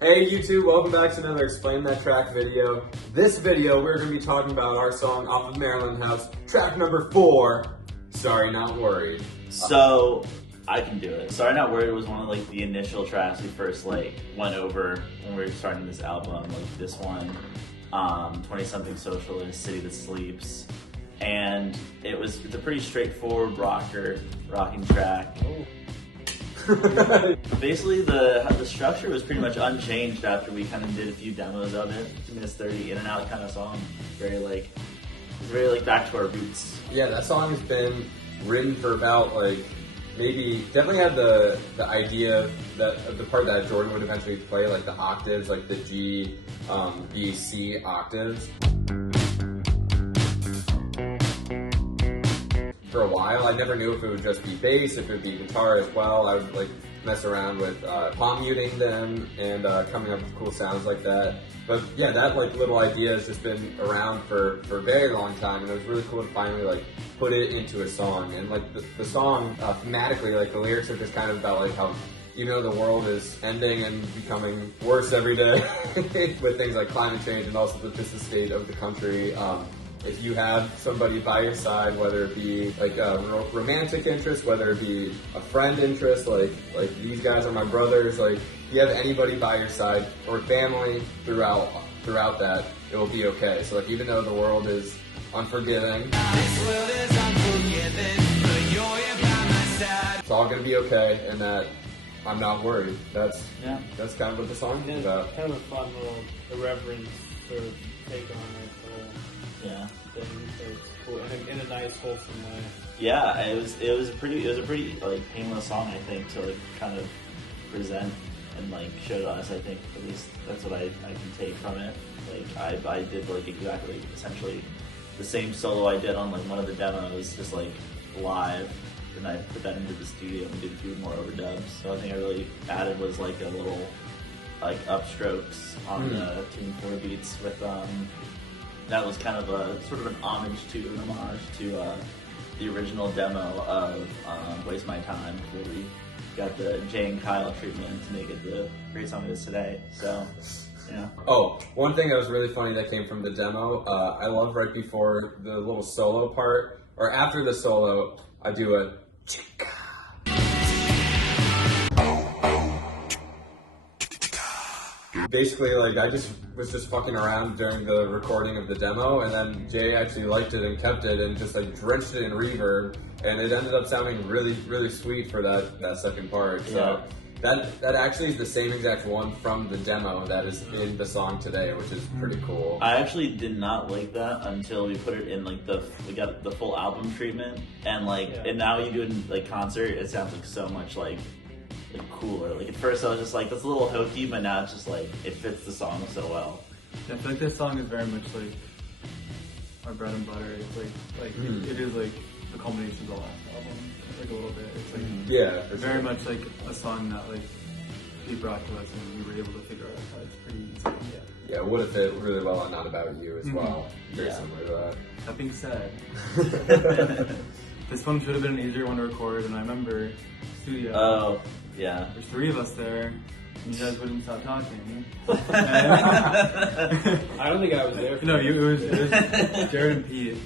Hey YouTube, welcome back to another Explain That Track video. This video, we're going to be talking about our song off of Maryland House, track number 4, Sorry Not Worried. So, I can do it. Sorry Not Worried was one of the initial tracks we first went over when we were starting this album, this one, 20-something Socialist, City That Sleeps. And it's a pretty straightforward rocking track. Oh. Basically, the structure was pretty much unchanged after we kind of did a few demos of it. 2 minutes 30, in and out kind of song. Very back to our roots. Yeah, that song has been written for about definitely had the idea that of the part that Jordan would eventually play, the octaves, the G, B, C octaves. For a while, I never knew if it would just be bass, if it would be guitar as well. I would mess around with palm muting them and coming up with cool sounds like that. But yeah, that little idea has just been around for a very long time, and it was really cool to finally put it into a song. And the song thematically, the lyrics are just kind of about how the world is ending and becoming worse every day with things like climate change and also just the state of the country. If you have somebody by your side, whether it be a romantic interest, whether it be a friend interest, like these guys are my brothers, if you have anybody by your side or family throughout that, it will be okay. So even though the world is unforgiving, this world is unforgiving, but you're here by my side. It's all gonna be okay, and that I'm not worried. That's kind of what the song is about. Kind of a fun little irreverent sort of take on it. Thing, so it's cool in a nice, wholesome way. Yeah, it was a pretty painless song, I think, to kind of present and show to us. I think at least that's what I can take from it. I did exactly essentially the same solo I did on one of the demos, just live. And I put that into the studio and did a few more overdubs. So I think I really added was a little upstrokes on the tune 4 beats with that was kind of a sort of an homage to the original demo of Waste My Time, where we got the Jay and Kyle treatment to make it the great song it is today. So, yeah. Oh, one thing that was really funny that came from the demo, I love right before the little solo part, or after the solo, I do a chica. Basically, I was just fucking around during the recording of the demo, and then Jay actually liked it and kept it and just drenched it in reverb, and it ended up sounding really, really sweet for that second part. So that actually is the same exact one from the demo that is in the song today, which is pretty cool. I actually did not like that until we put it in we got the full album treatment, and and now you do it in concert, it sounds so much cooler. At first I was just that's a little hokey, but now it's just it fits the song so well. Yeah, I feel this song is very much our bread and butter. It's it is the culmination of the last album, a little bit. It's very much a song that he brought to us and we were able to figure out how it's pretty easy. Yeah, it would have fit really well on Not About You as well. Very similar to that. That being said, this one should have been an easier one to record, and I remember studio. Oh, yeah. There's 3 of us there, and you guys wouldn't stop talking. I don't think I was there. No, it was Jarrod and Pete,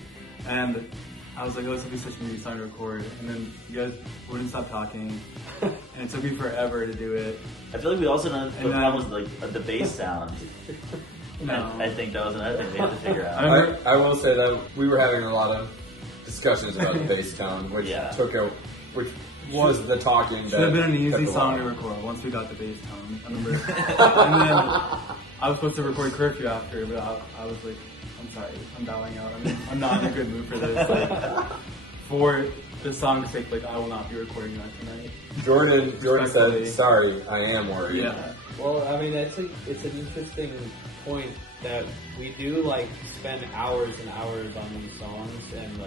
and I was this will be such an easy song to record, and then you guys wouldn't stop talking, and it took me forever to do it. I feel we also know the problem was the bass sound. No. I think that was another thing we had to figure out. I will say that we were having a lot of discussions about the bass tone, which was the talking. Should have been an easy song to record once we got the bass tone. I remember. And then I was supposed to record Curfew after, but I was I'm sorry, I'm bowing out. I'm not in a good mood for this. For the song's sake, I will not be recording that tonight. Jordan said, "Sorry, I am worried." Yeah. Well, it's an interesting point that we do spend hours and hours on these songs, and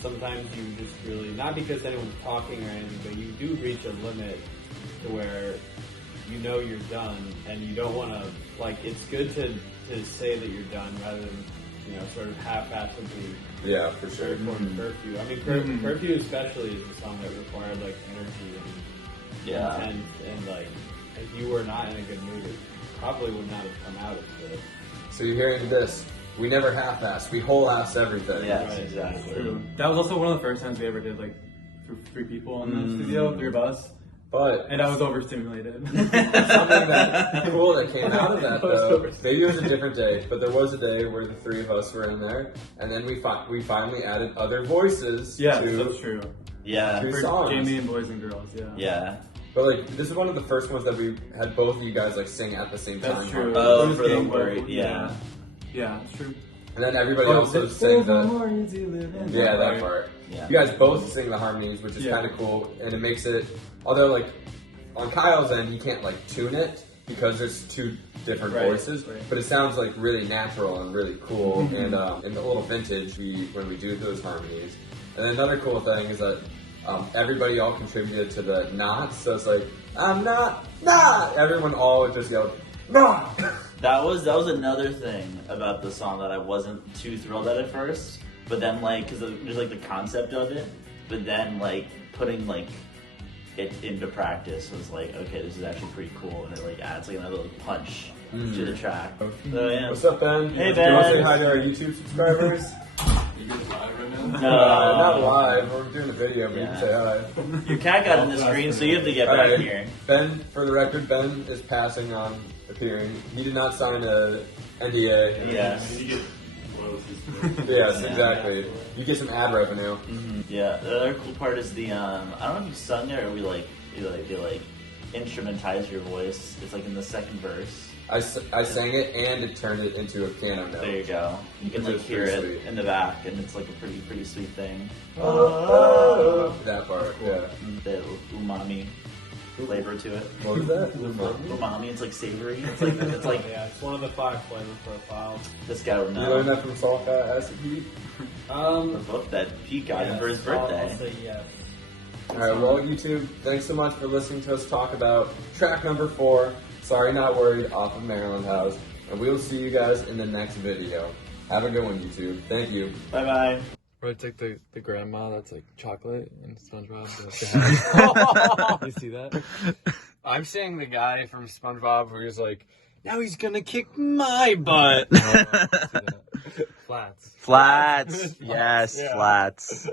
sometimes you just really, not because anyone's talking or anything, but you do reach a limit to where you're done, and you don't want to, it's good to say that you're done rather than, sort of half-assedly. Yeah, for sure. Record Curfew. Curfew especially is a song that required energy and intent, and if you were not in a good mood, it probably would not have come out as good. So you're hearing this. We never half-ass. We whole-ass everything. Yes, Right. exactly. True. That was also one of the first times we ever did like three people in the studio, 3 of us, But and I was overstimulated. something that cool that came out of that though, maybe it was a different day, but there was a day where the 3 of us were in there, and then we finally added other voices Yeah, to that's true. Yeah. Two For songs. Jamie and Boys and Girls, yeah. Yeah. But like this is one of the first ones that we had both of you guys like sing at the same That's time. true. Oh, It was for the gang word, vocal, yeah. Yeah, it's true. And then everybody also sang that part. Yeah. You guys both sing the harmonies, which is Yeah. kind of cool, and it makes it. Although like on Kyle's end, he can't like tune it because there's 2 different Right, voices, right. but it sounds like really natural and really cool, and a little vintage when we do those harmonies. And then another cool thing is that everybody all contributed to the knots, so it's like I'm not. Everyone all just yelled not. That was another thing about the song that I wasn't too thrilled at first, but then like because there's like the concept of it, but then like putting like it into practice was like okay, this is actually pretty cool, and it like adds like another little punch to the track. So yeah. What's up, Ben? Hey, Do you want to say Ben. hi to our YouTube subscribers? You guys live right now? Not live. We're doing a video, but you can Yeah. say hi. Your cat got in the screen, so you have to get All back right. here. Ben, for the record, Ben is passing on appearing. He did not sign a NDA. Yes. You get royalties. Yes, exactly. You get some ad revenue. Yeah. The other cool part is the I don't know if you sung it or they like instrumentize your voice. It's like in the second verse. I sang it and it turned it into a piano note. There you go. You can Which like is hear pretty it sweet. in the back, and it's like a pretty sweet thing. That part, yeah. The umami flavor to it. What was that? Umami, it's like savory. It's like Yeah, it's one of the 5 flavor profiles. this guy would You learned know. that from Salt, Fat, Acid, Heat? The book that Pete got him for his birthday. I'll say yes. Alright, well, YouTube, thanks so much for listening to us talk about track number 4, Sorry Not Worried, off of Maryland House. And we'll see you guys in the next video. Have a good one, YouTube. Thank you. Bye bye. Or it's like the grandma that's like chocolate and SpongeBob. The head. You see that? I'm saying the guy from SpongeBob who is like, now he's gonna kick my butt. No, I don't see that. Flats. Flats. Yes, Yeah. flats.